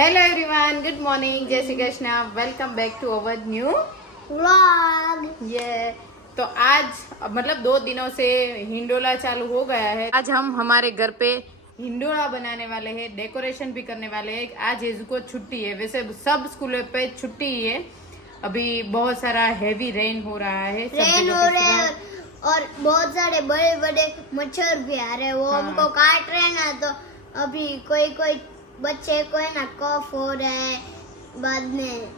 Hello everyone, good morning, जय Shri Krishna. Welcome back to our new vlog. ये तो आज मतलब 2 दिनों से हिंडोला चालू हो गया है। आज हम हमारे घर पे हिंडोला बनाने वाले हैं, डेकोरेशन भी करने वाले हैं। आज हेजू को छुट्टी है, वैसे सब स्कूलों पे छुट्टी ही है। अभी बहुत सारा हेवी रेन हो रहा है, रेन हो रहे हैं और बहुत सारे बड़े बड़े मच्छर भी आ रहे हैं, वो हमको काट रहे हैं ना। तो अभी कोई कोई बच्चे को है ना कफ हो रहा है, बाद में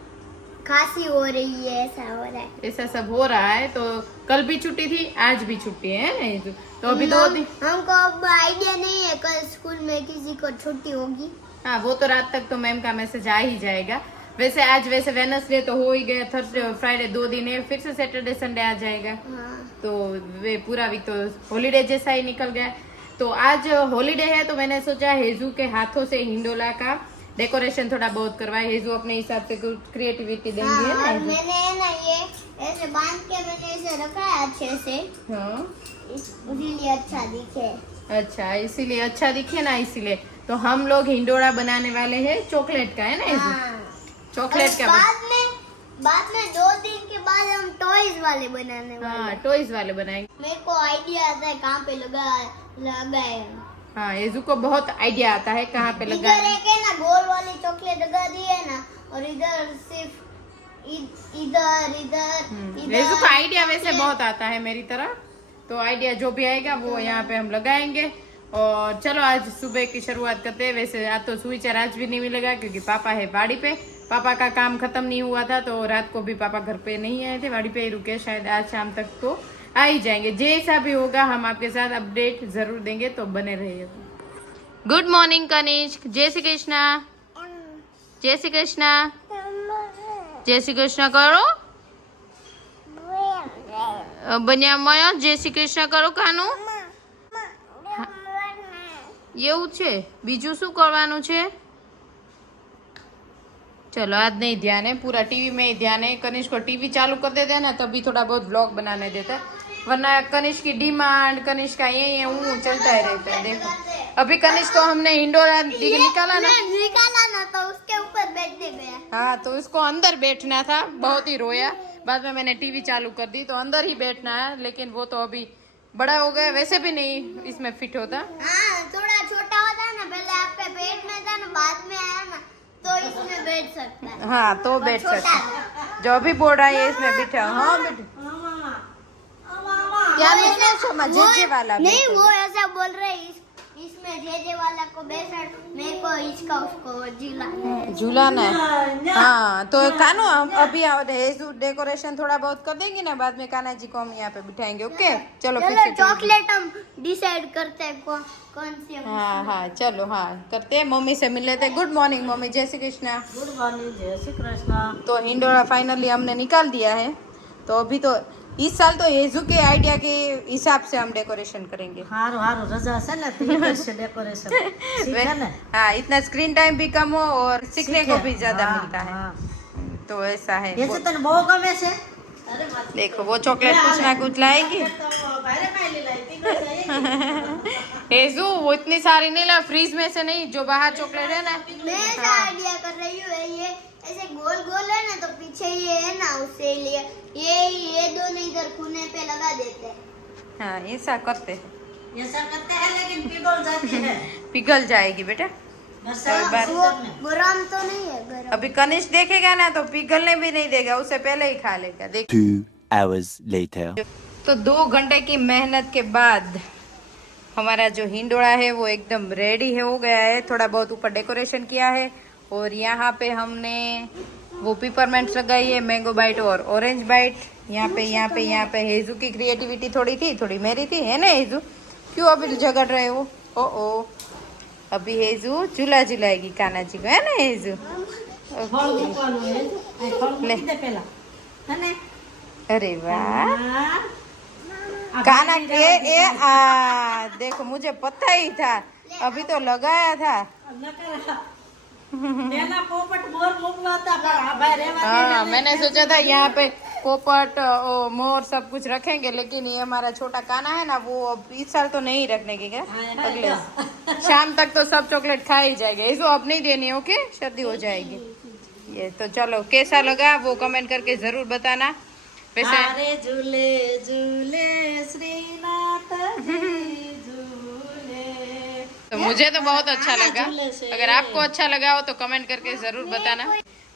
खांसी हो रही है, ऐसा हो रहा है। ऐसा सब हो रहा है। तो कल भी छुट्टी थी, आज भी छुट्टी है ना हेजू। तो अभी 2 दिन हमको अब आइडिया नहीं है कल स्कूल में किसी को छुट्टी होगी। हाँ, वो तो रात तक तो मैम का मैसेज आ ही जाएगा। वैसे आज वेडनेसडे तो हो ही गया, थर्सडे और फ्राइडे 2 दिन है, फिर से सैटरडे संडे आ जाएगा। तो वे पूरा वीक तो हॉलीडे जैसा ही निकल गया। तो आज हॉलीडे है तो मैंने सोचा हेजू के हाथों से हिंडोला का डेकोरेशन थोड़ा बहुत करवाए। हेजू अपने हिसाब से कुछ क्रिएटिविटी देंगे। और मैंने है ना ये ऐसे बांध के मैंने इसे रखा है अच्छे से। हाँ, इसीलिए अच्छा दिखे। अच्छा, इसीलिए अच्छा दिखे ना, इसीलिए तो हम लोग हिंडोला बनाने वाले हैं। चॉकलेट का है ना हेजू? चॉकलेट का बाद में 2 दिन के बाद हम टॉयज वाले बनाने वाले। हाँ, टॉयज वाले बनाएंगे। मेरे को आइडिया आता है कहाँ पे लगाए। हाँ, हेजू को बहुत आइडिया आता है कहाँ पे लगा। इधर एक है ना गोल वाली चॉकलेट लगा दी है ना, और इधर सिर्फ इधर इधर हेजू का आइडिया वैसे बहुत आता है मेरी तरह। तो आइडिया जो भी आएगा वो यहाँ पे हम लगाएंगे। और चलो आज सुबह की शुरुआत करते हैं। वैसे आज तो सुविचार आज भी नहीं मिलेगा क्योंकि पापा है बाड़ी पे। पापा का काम खत्म नहीं हुआ था तो रात को भी पापा घर पे नहीं आए थे, बाड़ी पे ही रुके। शायद आज शाम तक तो आ ही जाएंगे। जैसा भी होगा हम आपके साथ अपडेट जरूर देंगे, तो बने रहिए। गुड मॉर्निंग कनिष्क, जय श्री कृष्णा। जय श्री कृष्णा, जय श्री कृष्णा करो। બન્યા જય શ્રી કૃષ્ણ કરો કાનું। એવું છે, બીજું શું કરવાનું છે? चलो आज नहीं ध्यान है, पूरा टीवी में ही ध्यान है। कनिष्क को टीवी चालू कर देते हैं ना तभी थोड़ा बहुत व्लॉग बनाने देता है, वरना कनिष्क की डिमांड, कनिष्क का ये चलता ही रहता है। देखो अभी कनिष्क को हमने हिंडोला निकाला ना तो उसके ऊपर बैठने गया। हाँ, तो उसको अंदर बैठना था, बहुत ही रोया। बाद में मैंने टीवी चालू कर दी तो अंदर ही बैठना है, लेकिन वो तो अभी बड़ा हो गया, वैसे भी नहीं इसमें फिट होता। हाँ, थोड़ा छोटा होता है ना, पहले आपके पेट में था ना, बाद में आया ना तो इसमें बैठ सकता है। हाँ, तो बैठ सकता है। जो भी बोल रहा है इसमें बैठा। हाँ बेटा, क्या जे वाला नहीं, वो ऐसा बोल रहे इसमें जे वाला को बैठ, मेरे को इसका उसको झूलाना है। हाँ, तो कानू अभी डेकोरेशन थोड़ा बहुत कर देंगे ना, बाद में कान्हा जी को हम यहाँ पे बिठाएंगे। ओके चलो फिर से चॉकलेट हम डिसाइड करते हैं कौन सी। हाँ हाँ चलो, हाँ करते हैं। मम्मी से मिल लेते हैं। गुड मॉर्निंग मम्मी, जय श्री कृष्णा। गुड मॉर्निंग, जय श्री कृष्णा। तो हिंडोला फाइनली हमने निकाल दिया है। तो अभी तो इस साल तो हेजू के आइडिया के हिसाब से हम डेकोरेशन करेंगे। हारो हारो रजा से ना से डेकोरेशन सीखा ना। हाँ, इतना स्क्रीन टाइम भी कम हो और सीखने को भी ज्यादा मिलता है। हाँ। तो ऐसा है। ये तो बहुत गमे से। देखो वो चॉकलेट कुछ ना कुछ लाएगी। हेजू वो इतनी सारी नहीं ला, फ्रीज में से नहीं, जो बाहर चॉकलेट है ना। मैं ऐसा आइडिया कर रही हूँ, ये ऐसे गोल गोल है ना, तो पीछे ये है ना, उससे लिए ये दोनों इधर खूने पे लगा देते हैं। हाँ, ऐसा करते हैं। ऐसा करते हैं लेकिन पिघल जाती है। पिघल जाएगी बेटा। वो गरम तो नहीं है, गरम। अभी कनिष्क देखेगा ना तो पिघलने भी नहीं देगा, उससे पहले ही खा लेगा। देख 2 hours later. तो 2 घंटे की मेहनत के बाद हमारा जो हिंडोला है वो एकदम रेडी हो गया है। थोड़ा बहुत ऊपर डेकोरेशन किया है और यहाँ पे हमने वो पिपरमेंट्स लगाई है, मैंगो बाइट और ऑरेंज बाइट। यहाँ पे हेजू की क्रिएटिविटी थोड़ी थी, थोड़ी मेरी थी, है ना हेजू? क्यों अभी झगड़ रहे हो? ओ अभी हेजू झूला झुलाएगी कान्हा जी को, है ना हेजू? अरे वाह, कान्हा के देखो मुझे पता ही था, अभी तो लगाया था। हाँ, मैंने सोचा था यहाँ पे पोपट और मोर सब कुछ रखेंगे, लेकिन ये हमारा छोटा कान्हा है ना, वो अब इस साल तो नहीं रखने की क्या, अगले शाम तक तो सब चॉकलेट खा ही जाएंगे, इसको अब नहीं देनी, ओके, सर्दी हो जाएगी। ये तो चलो, कैसा लगा वो कमेंट करके जरूर बताना। वैसे अरे झूले झूले श्रीनाथ जी झूले। तो मुझे तो बहुत अच्छा लगा, झूले से। अगर आपको अच्छा लगा हो तो कमेंट करके जरूर बताना।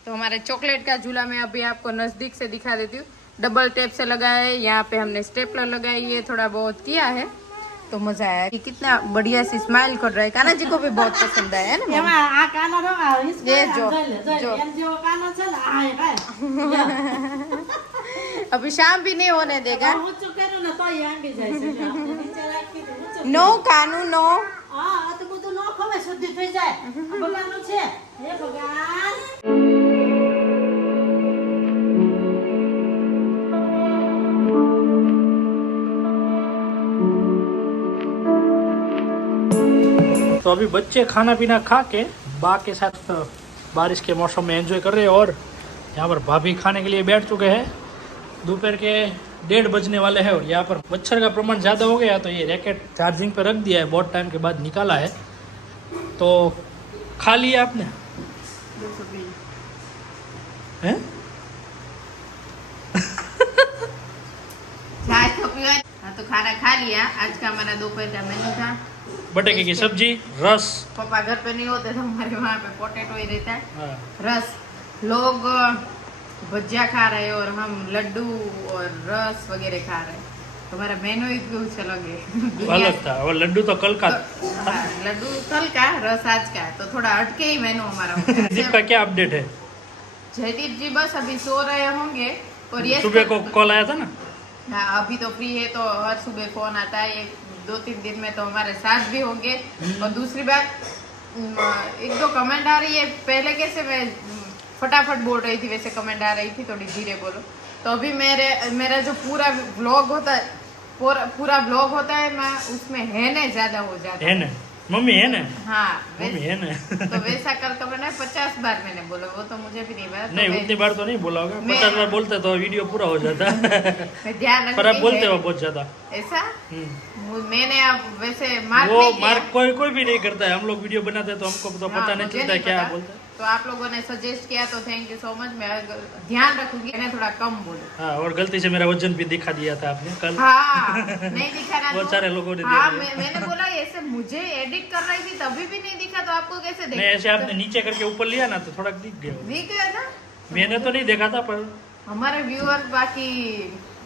तो हमारे चॉकलेट का झूला मैं अभी आपको नजदीक से दिखा देती हूँ। डबल टेप से लगा है, यहाँ पे हमने स्टेपलर लगाई है, थोड़ा बहुत किया है, तो मजा आया कि कितना बढ़िया सी स्माइल कर रहा है। कान्हा जी को भी बहुत पसंद आया है ना। એમાં આ કાનો રો આ હિસ્કો ये આમ जो- જોઈ લે, જોઈ લે. जो। એમ જેવો કાનો છે ને આ એ ભાઈ. अभी शाम भी नहीं होने देगा। આ ઊંચું કર્યું ને તોય આંગી જાય છે. એટલે આપણે નીચે રાખી દે, ઊંચું. नो कानू नो। હા આ તો બધું ન ખવાય, શુદ્ધિ થઈ જાય. આ ભગવાનનું છે. હે ભગવાન. तो अभी बच्चे खाना पीना खा के बा के साथ बारिश के मौसम में एंजॉय कर रहे हैं और यहाँ पर भाभी खाने के लिए बैठ चुके हैं। दोपहर के 1:30 बजने वाले हैं और यहाँ पर मच्छर का प्रमाण ज़्यादा हो गया तो ये रैकेट चार्जिंग पे रख दिया है, बहुत टाइम के बाद निकाला है। तो खा लिया आपने? हैं? चाय तो पिया। हाँ, तो खाना खा लिया। आज का हमारा दोपहर का मेन्यू था बटेके की सब्जी, रस। पापा घर पे नहीं होते तो हमारे वहाँ पे पोटैटो ही रहता है, हाँ, रस। लोग भजिया खा रहे हैं और हम लड्डू और रस वगैरह खा रहे हैं। तो हमारा मेन्यू ही कुछ अलग है। अलग था और लड्डू तो कल का। हाँ, लड्डू कल का, रस आज का, तो थोड़ा हटके ही मेन्यू हमारा होता है। दीप का क्या अपडेट है? जयदीप जी बस अभी सो रहे होंगे और ये सुबह को कॉल आया था ना? हाँ, अभी तो फ्री है तो हर सुबह फोन आता है। 2-3 दिन में तो हमारे साथ भी होंगे। और दूसरी बात, 1-2 कमेंट आ रही है। पहले कैसे मैं फटाफट बोल रही थी वैसे कमेंट आ रही थी, थोड़ी धीरे बोलो। तो अभी मेरा जो पूरा व्लॉग होता है, पूरा व्लॉग होता है, मैं उसमें है ना ज्यादा हो जाता है ना मम्मी, है ना हाँ मम्मी, है ना? तो वैसा कल कमेंट है 50 बार मैंने बोला, वो तो मुझे भी नहीं पता। तो नहीं उतनी बार तो नहीं बोला होगा, मैं- 50 बार बोलते तो वीडियो पूरा हो जाता। मैं ध्यान पर आप रखती बोलते है। हो बहुत ज्यादा। ऐसा हम्म। मैंने अब वैसे मार्क वो नहीं किया। मार्क कोई भी नहीं करता है। हम लोग वीडियो बनाते हैं तो हमको तो हाँ, पता नहीं मुझे चलता है क्या पता। बोलते हैं। तो आप लोगों ने सजेस्ट किया तो थैंक यू सो मच। मैं ध्यान रखूंगी, मैंने थोड़ा कम बोलूं। हाँ, और गलती से मेरा वजन भी दिखा दिया था आपने कल। हाँ नहीं दिखा ना। बहुत तो- सारे लोगों ने हाँ, देख लिया। मैंने बोला ऐसे मुझे एडिट कर रही थी तभी भी नहीं दिखा, तो आपको कैसे नहीं, ऐसे आपने नीचे करके ऊपर लिया ना तो थोड़ा दिख गया वो। दिख गया था। मैंने तो नहीं देखा था पर हमारे व्यूअर बाकी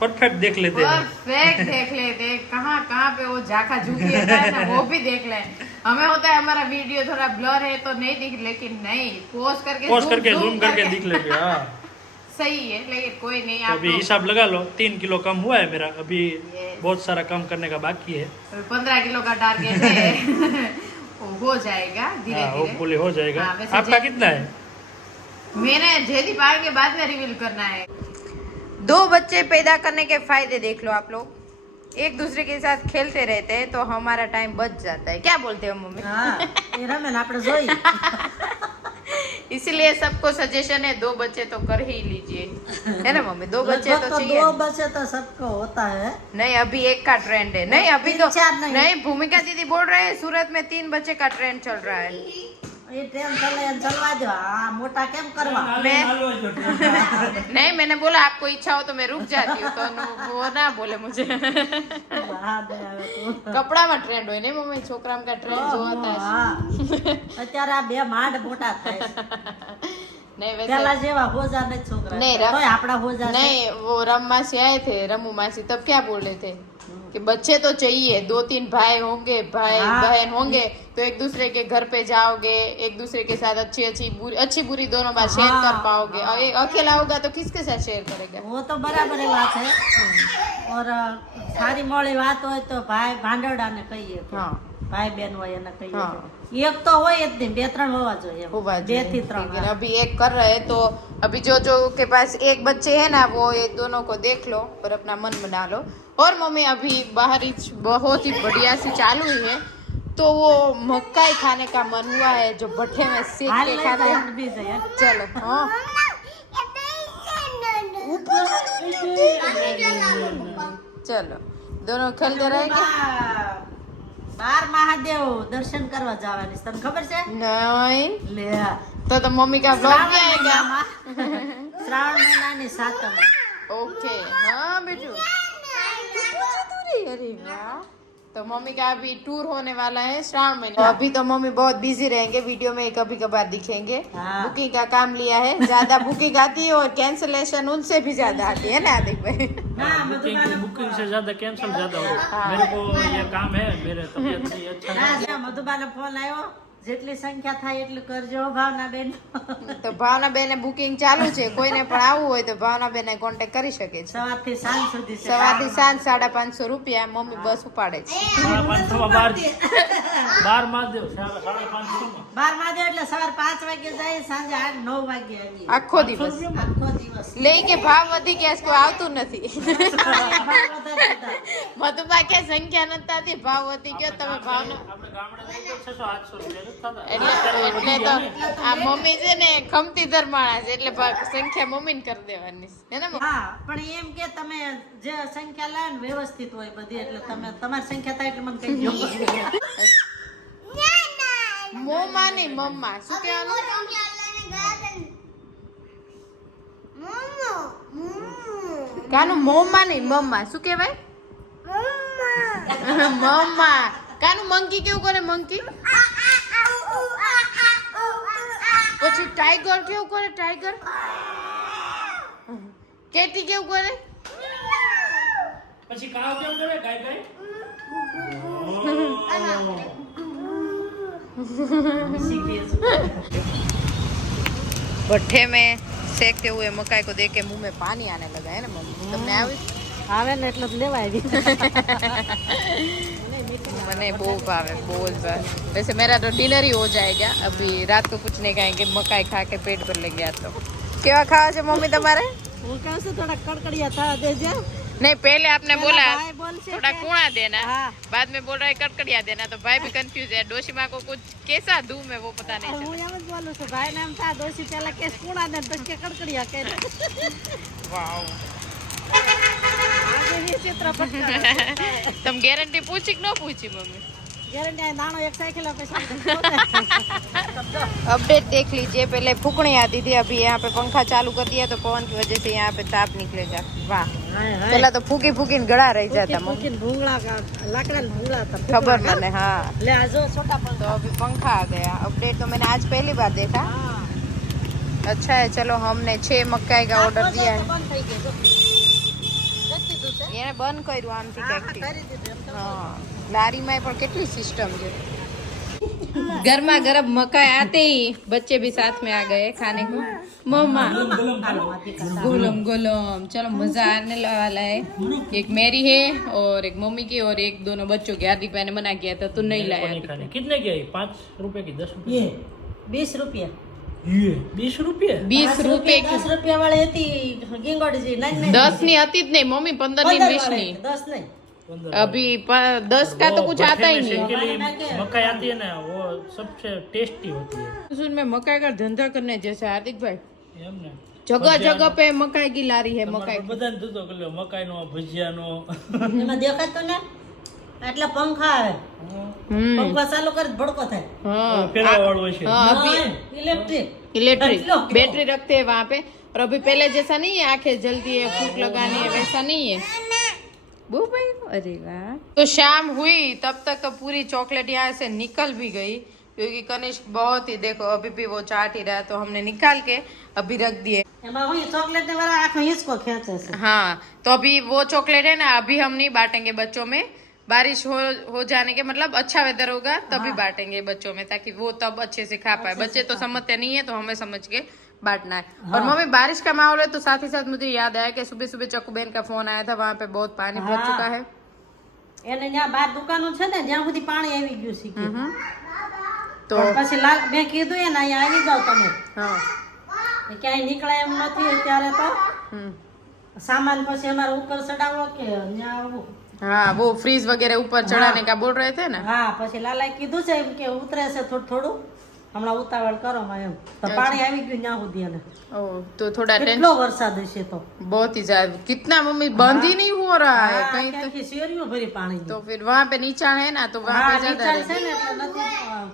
परफेक्ट देख लेते हैं। परफेक्ट देख लेते, कहाँ पे वो झाका झुकी होता है ना, वो भी देख ले। हमें होता है हमारा वीडियो थोड़ा ब्लर है तो नहीं दिख, लेकिन नहीं, पोस्ट करके जूम करके दिख लेंगे। हाँ, सही है, लेकिन कोई नहीं। तो आप अभी लोग- हिसाब लगा लो, 3 किलो कम हुआ है मेरा। अभी Yes. बहुत सारा कम करने का बाकी है। 15 किलो का टारगेट है। वो हो जाएगा धीरे हाँ, धीरे। होपफुली हो जाएगा। हाँ, वैसे आपका कितना है? मैंने जयदीप आए के बाद में रिवील करना है। 2 बच्चे पैदा करने के फायदे देख लो आप लोग। एक दूसरे के साथ खेलते रहते हैं तो हमारा टाइम बच जाता है। क्या बोलते हो मम्मी? હા એ રમે ને આપણે જોઈએ. इसीलिए सबको सजेशन है 2 बच्चे तो कर ही लीजिए, है ना मम्मी? 2 बच्चे लगभग तो तो चाहिए। 2 बच्चे तो सबको होता है. नहीं, अभी 1 का ट्रेंड है। नहीं, अभी तो 3-4 नहीं। भूमिका दीदी बोल रहे हैं सूरत में 3 बच्चे का ट्रेंड चल रहा है। એ ટ્રેન ચલે એને ચલવા દો. આ મોટા કેમ કરવા? नहीं, मैंने बोला आपको इच्छा हो तो मैं रुक जाती हूँ, तो वो ना बोले मुझे। હા દે આવે તો. कपड़ा में ट्रेंड હોય ને મમ્મી, છોકરામ का ट्रेंड जो होता है। હા. અત્યારે આ બે માંડ મોટા થાય છે. नहीं પેલા वैसे જેવા હોજા નથી છોકરા. नहीं, रम- તોય આપણા હોજા છે. नहीं, वो रम मासी आए थे, रमू मासी, तब क्या बोल रहे थे कि बच्चे तो चाहिए, 2-3 भाई होंगे, भाई हाँ। बहन होंगे तो एक दूसरे के घर पे जाओगे, एक दूसरे के साथ अच्छी बुरी दोनों बात शेयर हाँ, कर पाओगे। और एक अकेला होगा तो किसके साथ शेयर करेगा? वो तो बराबर बात है. और સારી મોળી વાત હોય તો ભાઈ ભાંડવડાને કહીએ કે हाँ, ભાઈ બેન હોય એને કહીએ हाँ। કે એક તો હોય જ નહીં, 2-3 હોવા જોઈએ એમ. होगा 2 થી 3. लेकिन अभी एक कर रहे हैं तो अभी जो के पास एक बच्चे है ना, वो ये दोनों को देख लो और अपना मन बना लो। और मम्मी अभी बारिश बहुत ही बढ़िया सी चालू हुई है, तो वो मक्काई खाने का मन हुआ है, जो भट्टे में सेक હાલ के લઈ खाते જાય हैं। બી જાય. चलो हाँ, चलो दोनों खेलते रहेंगे। બાર મહાદેવ દર્શન કરવા જવાની છે. તને ખબર છે? નહીં લે તો મમ્મી કા બ્લોગ में आएगा શ્રાવણ મહિનાની સાતમ. ओके हाँ बेटू अरे वाह तो मम्मी का अभी टूर होने वाला है श्रावण महीने. तो अभी तो मम्मी बहुत बिजी रहेंगे, वीडियो में कभी कभार दिखेंगे. हाँ. बुकिंग का काम लिया है, ज्यादा बुकिंग आती है और कैंसलेशन उनसे भी ज्यादा आती है ना आदिक भाई. હા મધુબાને बुकिंग से ज्यादा कैंसिल ज्यादा हो रहा है. मेरे को ये काम है, मेरे तबीयत नहीं अच्छा है. હા મધુબાને ફોન આવ્યો, જેટલી સંખ્યા થાય એટલું કરજો ભાવના બેન. તો ભાવના બેને બુકિંગ ચાલુ છે, કોઈને પણ આવવું હોય તો ભાવના બેને કોન્ટેક્ટ કરી શકે છે. સવારથી સાંજ સુધી છે. સવારથી સાંજ 550 રૂપિયા મમ્મી બસ ઉપાડે છે. 12 મહાદેવ 550 બાર વાગે એટલે સવાર 5 વાગે જાય, સાંજે 8-9 વાગે આવીએ. આખો દિવસ આખો દિવસ લઈ કે ભાવ વધી ગયા છે, કોઈ આવતું નથી. ભાવ વધારે હતા. મધુબા કે સંખ્યા નથી થતી, ભાવ વધી ગયો. તમે ભાવનો આપણે ગામડે જઈએ તો 600-800 રૂપિયા થતા. એટલે તો આ મમ્મી છે ને ખમતી ધર્માણા છે, એટલે સંખ્યા મમ્મીને કરી દેવાની છે ને મમ્મી? હા પણ એમ કે તમે જે સંખ્યા લાવે ને વ્યવસ્થિત હોય બધી, એટલે તમે તમારી સંખ્યા થાય એટલે મને કહી દો. મોમા નહીં મમ્મા. શું કહેવાનું? કાનું મોમા નહીં મમ્મા. શું કહેવાય? મમ્મા. કાનું મંકી કેવું કરે? મંકી પછી ટાઈગર કેવું કરે? ટાઈગર. કેટી કેવું કરે? પછી કાવ કેમ કરે? ગાય ગાય. भट्ठे में सेकते हुए मकाई को देख के मुंह में पानी आने लगा है ना मम्मी? तुमने આવે ને એટલે જ લેવા આવી. मैंने वो भावे बहुत बार. वैसे मेरा तो डिनर ही हो जाएगा, अभी रात को कुछ नहीं खाएंगे, मकाई खा के पेट भर लेंगे आज तो. केवा खावा છે મમ્મી તમારે? હું કહું છું થોડા કડકડિયા થવા દેજે. नहीं पहले आपने बोला ભાઈ બોલશે थोड़ा કે- कूड़ा देना, हाँ. बाद में बोल रहा है कड़कड़िया देना, तो भाई भी कंफ्यूज है. डोशी माँ को कुछ कैसा दूं मैं वो पता नहीं હું એમ જ બોલું છું. ભાઈ નામ થા દોશી પેલા કેસ કુણા ને પછી કે કડકડિયા કરે. चला. वाओ. આજે વિચિત્ર પટકા. तुम गारंटी पूछी कि न पूछी मम्मी? ગેરંટી આ નાનો એક સાયકલ પછી अपडेट देख लीजिए. पहले फूकनी आती थी, अभी यहाँ पे पंखा चालू कर दिया तो पवन की वजह से यहाँ पे ताप निकलेगा. वाह. पहला तो फूकी फूकी गड़ा रह जाता मम्मी. મૂકીને ભૂંગળા લાકડા ભૂંગળા હતા. खबर मैंने. हाँ લે આ જો છોટા तो પંખા. अभी पंखा आ गया. अपडेट तो मैंने आज पहली बार देखा. હા अच्छा है. चलो हमने 6 मक्काई का ऑर्डर दिया है. બંધ થઈ ગયો જો. જતી તું છે. એને બંધ કર્યું આમથી હા કંઈકથી. કરી દીધું એમ તો. हाँ लारी में पर कितनी सिस्टम है. गर्मा गर्म मकाई आते ही बच्चे भी साथ में आ गए खाने को. मम्मा गोलम गोलम. चलो मजा आने वाला है. एक मेरी है और एक मम्मी की और एक दोनों बच्चों की. हार्दिक भाई ने मना किया था तो नहीं लाया. नहीं खाने. कितने की आई? 5 रुपए की 10 रुपए? ये 20 રૂપિયા. ये 20 रुपए? 20 रुपए की 10 રૂપિયા વાળી હતી ગીંગોડીજી. નહીં નહીં 10 ની હતી જ નહીં મમ્મી, 15 ની 20 ની. 10 નહીં. 15. अभी 10 का तो वो कुछ भट्टे आता ही में नहीं. सेके लिए मकाई आती है ना, वो सबसे टेस्टी होती है. सुन में मकाई का धंधा करने जैसे हार्दिक भाई એમ ને जगह जगह पे मकाई की लारी है. તમારે मकाई બધાને ધંધો કરી લ્યો. મકાઈનો, ભજીયાનો. એમાં દેખાતું ને એટલે પંખા આવે. हम्म પંખા ચાલુ કરી ભડકો થાય. हाँ ફેરવા વાળું હોય છે. हाँ अभी ઇલેક્ટ્રિક. इलेक्ट्रिक लो, बैटरी रखते हैं वहाँ पे. और अभी पहले जैसा नहीं है आंखें जलती है, फूक लगानी है, वैसा नहीं है. वो भाई अरे वाह. तो शाम हुई तब तक तो पूरी चॉकलेट यहाँ से निकल भी गई, क्योंकि कनिष्क बहुत ही देखो अभी भी वो चाट ही रहा है, तो हमने निकाल के अभी रख दिए. એમાં હું ચોકલેટ ને વાળા આખો હિંચકો ખેંચે છે. हाँ तो अभी वो चॉकलेट है ना, अभी हम नहीं बांटेंगे बच्चों में. बारिश हो जाने के मतलब अच्छा वेदर होगा तभी बांटेंगे बच्चों में, ताकि वो तब अच्छे से खा पाए. बच्चे तो समझते नहीं है, तो हमें समझ के बांटना है. और मम्मी बारिश का माहौल है तो साथ ही साथ मुझे याद आया कि सुबह सुबह चक्कू बहन का फोन आया था, वहाँ पे बहुत पानी भर हाँ. चुका है. એને ત્યાં બાર દુકાનો છે ને જ્યાં સુધી પાણી આવી ગયું છે કે. तो પણ પછી મેં કીધું એને અહીંયા આવી જાવ તમે. हाँ ક્યાંય નીકળે એમ નથી અત્યારે તો. हम्म. સામાન પછી અમારે ઉપર ચડાવો કે ત્યાં આવવું. हाँ वो फ्रीज वगैरह ऊपर चढ़ाने का बोल रहे थे ना. હા પછી લાલાએ કીધું છે એમ કે ઉતરે છે થોડું થોડું હમણાં ઉતાવળ કરો માં એમ તો પાણી આવી ગયું ત્યાં સુધી એને ओ तो थोड़ा કેટલો टेंशन વરસાદ હશે તો बहुत ही ज्यादा कितना मम्मी बंद ही नहीं हो रहा है હા, कहीं ક્યાંથી શેરીઓ ભરી પાણી तो फिर वहाँ पे नीचा है ना तो वहाँ હા पे ज्यादा નીચાણ છે ને એટલે નથી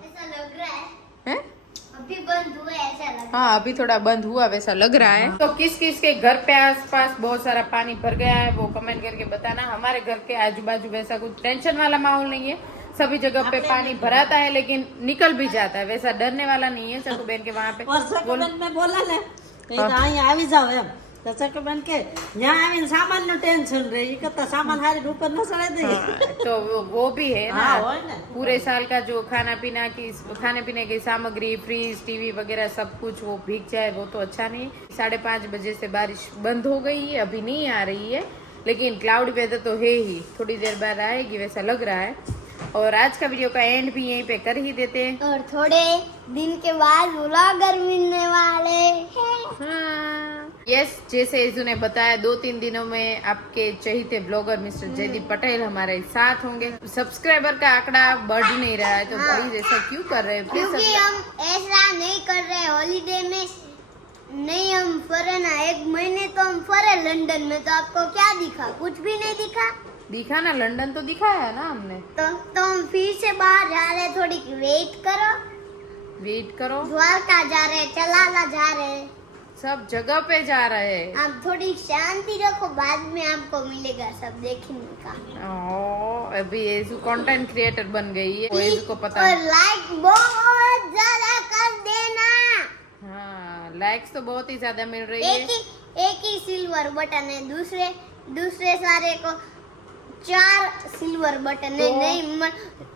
ऐसा लग रहा है है अभी बंद हुआ है, ऐसा लग हाँ अभी थोड़ा बंद हुआ वैसा लग रहा है तो किस किस के घर पे आसपास बहुत सारा पानी भर गया है वो कमेंट करके बताना हमारे घर के आजू बाजू वैसा कुछ टेंशन वाला माहौल नहीं है सभी जगह पे पानी भराता है लेकिन निकल भी जाता है वैसा डरने वाला नहीं है चकू बहन के वहाँ पे વર્ષાબેન મેં બોલા ને કે અહીંયા આવી જાવ એમ તો ચકુબેન કે ત્યાં આવીને સામાન નું ટેન્શન રહે એ કરતા સામાન હારી ઉપર ન ચડાઈ દઈએ तो वो भी है ना हाँ હોય ને पूरे साल का जो खाना पीना की खाने पीने की सामग्री फ्रीज टीवी वगैरह सब कुछ वो भीग जाए वो तो अच्छा नहीं 5:30 बजे से बारिश बंद हो गई है अभी नहीं आ रही है लेकिन क्लाउड वेदर तो है ही थोड़ी देर बाद आएगी वैसा लग रहा है और आज का वीडियो का एंड भी यहीं पे कर ही देते हैं रहा है। और थोड़े दिन के बाद व्लॉगर मिलने वाले हैं। यस जैसे इजू ने बताया 2-3 दिनों में आपके चहेते ब्लॉगर मिस्टर जयदीप पटेल हमारे साथ होंगे सब्सक्राइबर का आंकड़ा बढ़ नहीं रहा है तो प्लीज ऐसा क्यों कर रहे हैं प्लीज क्योंकि हम ऐसा नहीं कर रहे हॉलीडे में नहीं हम फरे ना 1 महीने तो हम फरे लंदन में तो आपको क्या दिखा कुछ भी नहीं दिखा दिखा ना लंदन तो दिखाया ना हमने तो हम फिर से बाहर जा रहे थोड़ी वेट करो वेट करो द्वारका जा रहे चलाला जा रहे सब जगह पे जा रहे हैं आप थोड़ी शांति रखो बाद में आपको मिलेगा सब देखने का अभी एजू कंटेंट क्रिएटर बन गई है वो एजू को पता और है लाइक बहुत ज्यादा कर देना हाँ लाइक्स तो बहुत ही ज्यादा मिल रही है एक ही सिल्वर बटन है दूसरे सारे को 4 सिल्वर बटन है तो- नहीं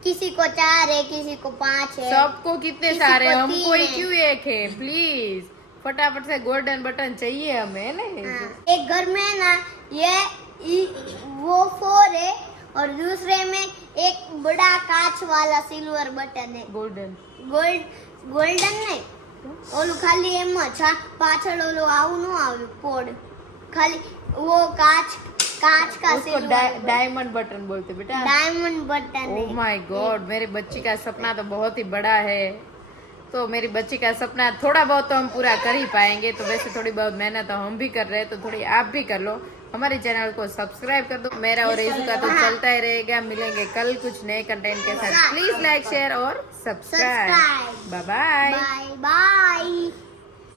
किसी को 4 है किसी को 5 है सबको कितने किसी सारे को हमको 3 ही है। क्यों एक है प्लीज फटाफट से गोल्डन बटन चाहिए हमें है ना हाँ, एक घर में ना वो 4 है और दूसरे में एक बड़ा कांच वाला सिल्वर बटन है गोल्डन गोल्डन नहीं ઓલું ખાલી એમ જ પાછળ ઓલું આવું ન આવ્યું કોડ ખાલી वो कांच का उसको सिल्वर डायमंड बटन बोलते बेटा diamond button oh my God मेरी बच्ची का सपना तो बहुत ही बड़ा है तो मेरी बच्ची का सपना थोड़ा बहुत तो हम पूरा कर ही पाएंगे तो वैसे थोड़ी बहुत मेहनत तो हम भी कर रहे हैं तो थोड़ी आप भी कर लो हमारे चैनल को सब्सक्राइब कर दो मेरा और एजू का तो चलता ही रहेगा मिलेंगे कल कुछ नए कंटेंट के साथ प्लीज लाइक शेयर और subscribe subscribe bye bye bye bye